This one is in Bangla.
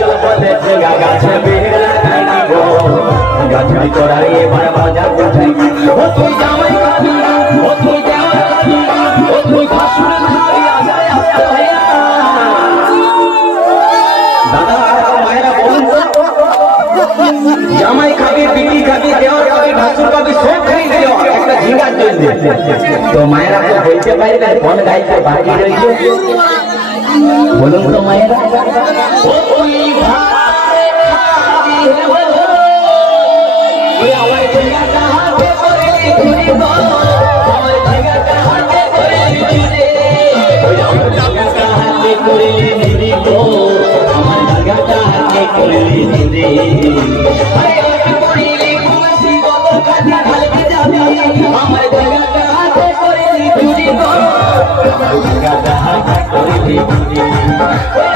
চল বলে ঝিঙ্গা গাছে বেড়া কাটিব গাছড়ি চড়াই এবার বাজার পাঠাই ও তুই জামাই খাবি ও তুই জামাই খাবি ও তুই ভাসুর খাবি আসায় আসায় ভাইয়া দাদা মায়েরা বলুন জামাই খাবি বিটি খাবি দেওয়ার খাবি ভাসুর খাবি সব খাই দিও একটা ঝিঙ্গার জন্য তো মায়েরা তো বলতে পারবে কোন গাইতে বাকি রইছে বলুন তো মায়েরা ও তুই ভাই খাবি ওই আমার ঝিঙ্গাটা হাতে করে ধরিব আমার ঝিঙ্গাটা হাতে করে ধরে ওই আমার ঝিঙ্গাটা হাতে করে ধরিব আমার ঝিঙ্গাটা হাতে করে ধরে আরে ওই করিলে খুশি গো কাটি ঢালতে যাবি আমার ঝিঙ্গাটা হাতে করে ধরিব আমার ঝিঙ্গাটা হাতে করে